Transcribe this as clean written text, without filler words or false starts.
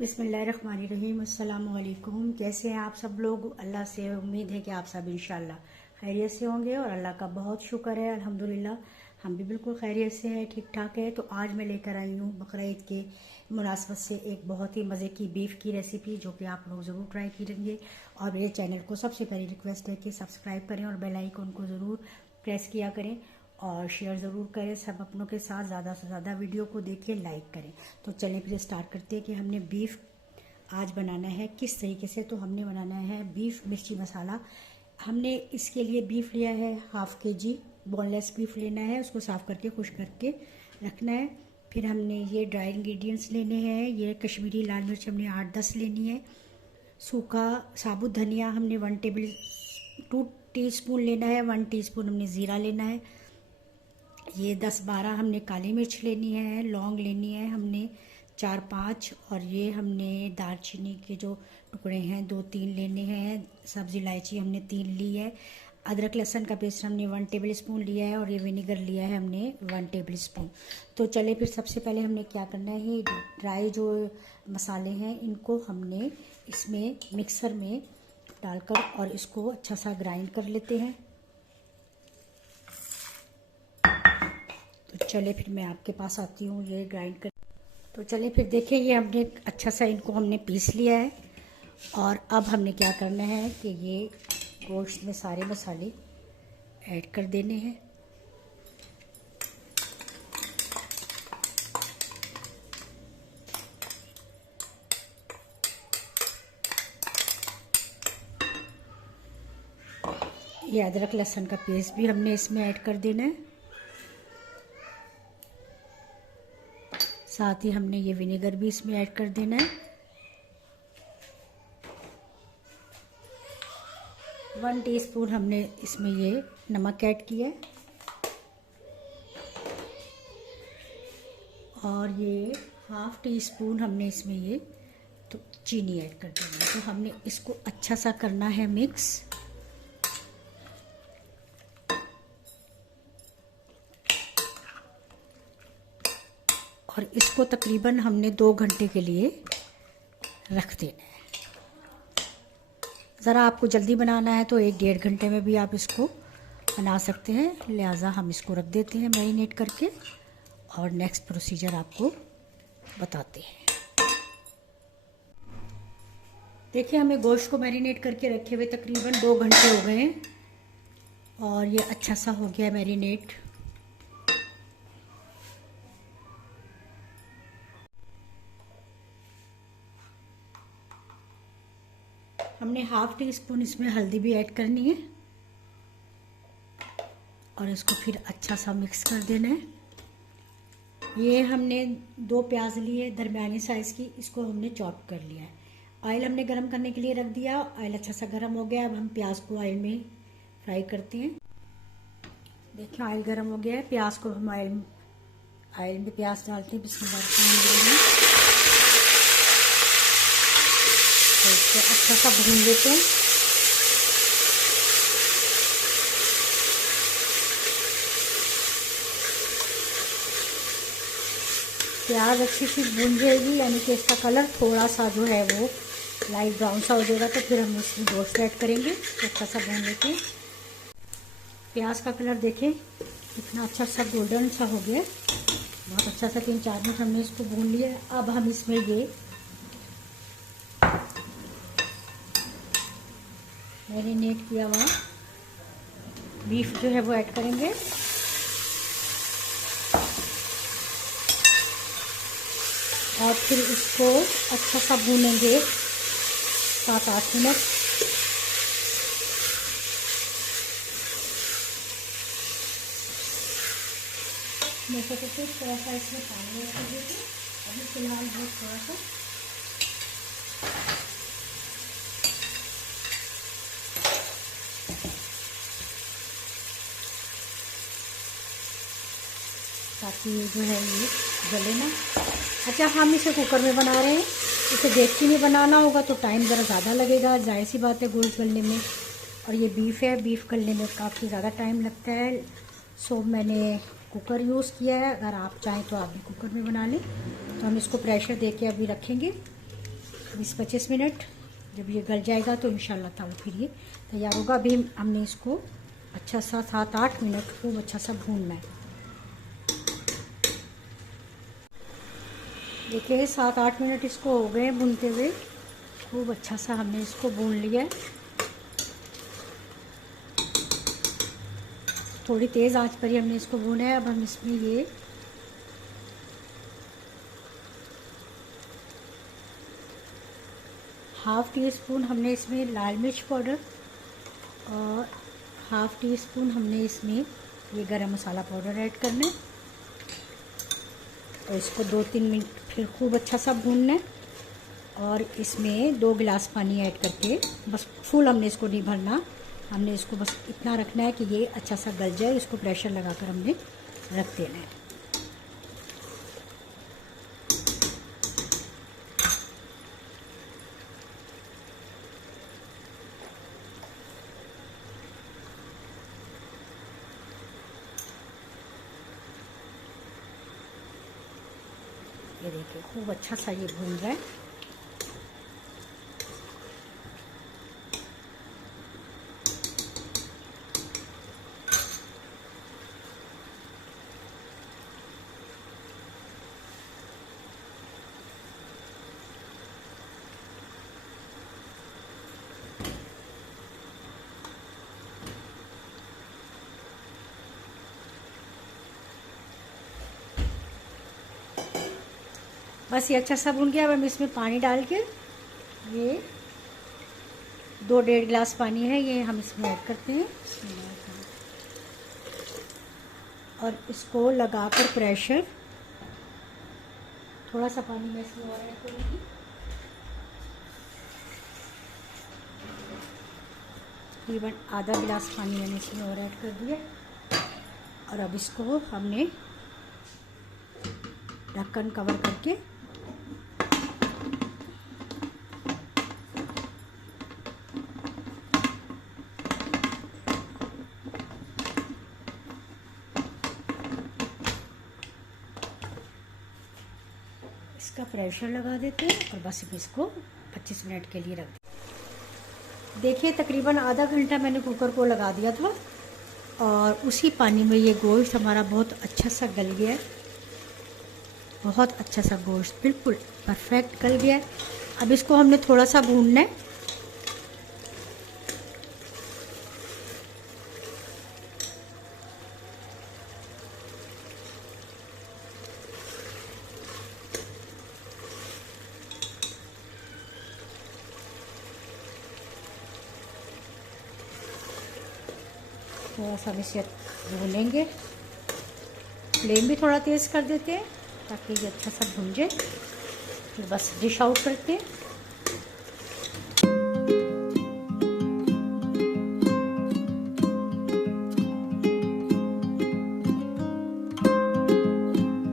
बिस्मिल्लाहिर्रहमानिर्रहीम। अस्सलामु अलैकुम। कैसे हैं आप सब लोग? अल्लाह से उम्मीद है कि आप सब इंशाल्लाह खैरियत से होंगे और अल्लाह का बहुत शुक्र है, अल्हम्दुलिल्लाह हम भी बिल्कुल खैरियत से हैं, ठीक ठाक है। तो आज मैं लेकर आई हूँ बकरा ईद के मुनासबत से एक बहुत ही मज़े की बीफ की रेसिपी, जो कि आप लोग ज़रूर ट्राई करेंगे। और मेरे चैनल को सबसे पहली रिक्वेस्ट है कि सब्सक्राइब करें और बेल आइकन को ज़रूर प्रेस किया करें और शेयर ज़रूर करें सब अपनों के साथ। ज़्यादा से ज़्यादा वीडियो को देखिए, लाइक करें। तो चलें फिर स्टार्ट करते हैं कि हमने बीफ आज बनाना है किस तरीके से। तो हमने बनाना है बीफ मिर्ची मसाला। हमने इसके लिए बीफ लिया है 1/2 kg, बोनलेस बीफ लेना है, उसको साफ़ करके खुश करके रखना है। फिर हमने ये ड्राई इंग्रेडिएंट्स लेने हैं। ये कश्मीरी लाल मिर्च हमने 8-10 लेनी है। सूखा साबुत धनिया हमने 2 टीस्पून लेना है। 1 टीस्पून हमने ज़ीरा लेना है। ये 10-12 हमने काली मिर्च लेनी है। लौंग लेनी है हमने 4-5, और ये हमने दालचीनी के जो टुकड़े हैं 2-3 लेने हैं। सब्ज़ी इलायची हमने 3 ली है। अदरक लहसुन का पेस्ट हमने 1 टेबल स्पून लिया है, और ये विनेगर लिया है हमने 1 टेबल स्पून। तो चले फिर सबसे पहले हमने क्या करना है, ये ड्राई जो मसाले हैं इनको हमने इसमें मिक्सर में डालकर और इसको अच्छा सा ग्राइंड कर लेते हैं। तो चले फिर मैं आपके पास आती हूँ ये ग्राइंड कर। तो चले फिर देखें, ये हमने अच्छा सा इनको हमने पीस लिया है। और अब हमने क्या करना है कि ये गोश्त में सारे मसाले ऐड कर देने हैं। ये अदरक लहसुन का पेस्ट भी हमने इसमें ऐड कर देना है। साथ ही हमने ये विनेगर भी इसमें ऐड कर देना है। 1 टीस्पून हमने इसमें ये नमक ऐड किया है, और ये 1/2 टीस्पून हमने इसमें ये तो चीनी ऐड कर देनी है। तो हमने इसको अच्छा सा करना है मिक्स। और इसको तकरीबन हमने 2 घंटे के लिए रख देना है। ज़रा आपको जल्दी बनाना है तो 1-1.5 घंटे में भी आप इसको बना सकते हैं, लिहाजा हम इसको रख देते हैं मैरिनेट करके, और नेक्स्ट प्रोसीजर आपको बताते हैं। देखिए, हमें गोश्त को मैरिनेट करके रखे हुए तकरीबन 2 घंटे हो गए हैं, और ये अच्छा सा हो गया मैरिनेट। हमने 1/2 टीस्पून इसमें हल्दी भी ऐड करनी है, और इसको फिर अच्छा सा मिक्स कर देना है। ये हमने 2 प्याज लिए दरमियानी साइज़ की, इसको हमने चॉप कर लिया है। ऑयल हमने गरम करने के लिए रख दिया। ऑयल अच्छा सा गरम हो गया। अब हम प्याज को ऑयल में फ्राई करते हैं। देखिए, ऑयल गरम हो गया है। प्याज को हम ऑयल में प्याज डालते हैं। बिस्मिल्लाह। तो इसको अच्छा सा भून लेते हैं। प्याज अच्छी सी भून जाएगी, यानी कि इसका कलर थोड़ा सा जो है वो लाइट ब्राउन सा हो जाएगा, तो फिर हम इसमें गोश्त ऐड करेंगे। तो अच्छा सा भून लेते हैं। प्याज का कलर देखें कितना अच्छा सा गोल्डन सा हो गया, बहुत अच्छा सा। 3-4 मिनट हमने इसको भून लिया। अब हम इसमें ये मैरिनेट किया हुआ बीफ जो है वो ऐड करेंगे, और फिर इसको अच्छा सा भूनेंगे 7-8 मिनट। मैं सोचते थोड़ा सा इसमें पानी ऐड कर देती हूँ। अभी फिलहाल बहुत थोड़ा सा ताकि जो है ये गले ना। अच्छा, हम इसे कुकर में बना रहे हैं। इसे डेगची में बनाना होगा तो टाइम ज़रा ज़्यादा लगेगा, जाहिर सी बात है गोश्त गलने में। और ये बीफ है, बीफ गलने में काफ़ी ज़्यादा टाइम लगता है। सो मैंने कुकर यूज़ किया है। अगर आप चाहें तो आप भी कुकर में बना लें। तो हम इसको प्रेशर दे के अभी रखेंगे। 20-25 मिनट। जब ये गल जाएगा तो इंशाल्लाह ताला फिर ये तैयार होगा। अभी हमने इसको अच्छा सा 7-8 मिनट खूब अच्छा सा भूनना है। देखिए 7-8 मिनट इसको हो गए भूनते हुए। खूब अच्छा सा हमने इसको भून लिया है। थोड़ी तेज़ आंच पर ही हमने इसको भूना है। अब हम इसमें ये हाफ़ टी स्पून हमने इसमें लाल मिर्च पाउडर और हाफ़ टी स्पून हमने इसमें ये गरम मसाला पाउडर ऐड करना है। और इसको 2-3 मिनट फिर खूब अच्छा सा भूनना है। और इसमें 2 गिलास पानी ऐड करके, बस फुल हमने इसको नहीं भरना, हमने इसको बस इतना रखना है कि ये अच्छा सा गल जाए। इसको प्रेशर लगाकर हमने रख देना है। ये देखिए खूब अच्छा सा ये भून रहा है। बस ये अच्छा सा भून गया। अब हम इसमें पानी डाल के, ये 2-1.5 गिलास पानी है, ये हम इसमें ऐड करते हैं और इसको लगाकर प्रेशर, थोड़ा सा पानी मैं इसमें और ऐड करूँगी। तकरीबन आधा गिलास पानी मैंने इसमें और ऐड कर दिया। और अब इसको हमने ढक्कन कवर करके इसका प्रेशर लगा देते हैं और बस इसको 25 मिनट के लिए रख दें। देखिए तकरीबन आधा घंटा मैंने कुकर को लगा दिया था और उसी पानी में ये गोश्त हमारा बहुत अच्छा सा गल गया है। बहुत अच्छा सा गोश्त बिल्कुल परफेक्ट गल गया है। अब इसको हमने थोड़ा सा भूनना है। थोड़ा सा इसे भूनेंगे। फ्लेम भी थोड़ा तेज़ कर देते हैं ताकि ये अच्छा सा भून जाए। फिर बस डिश आउट करते हैं।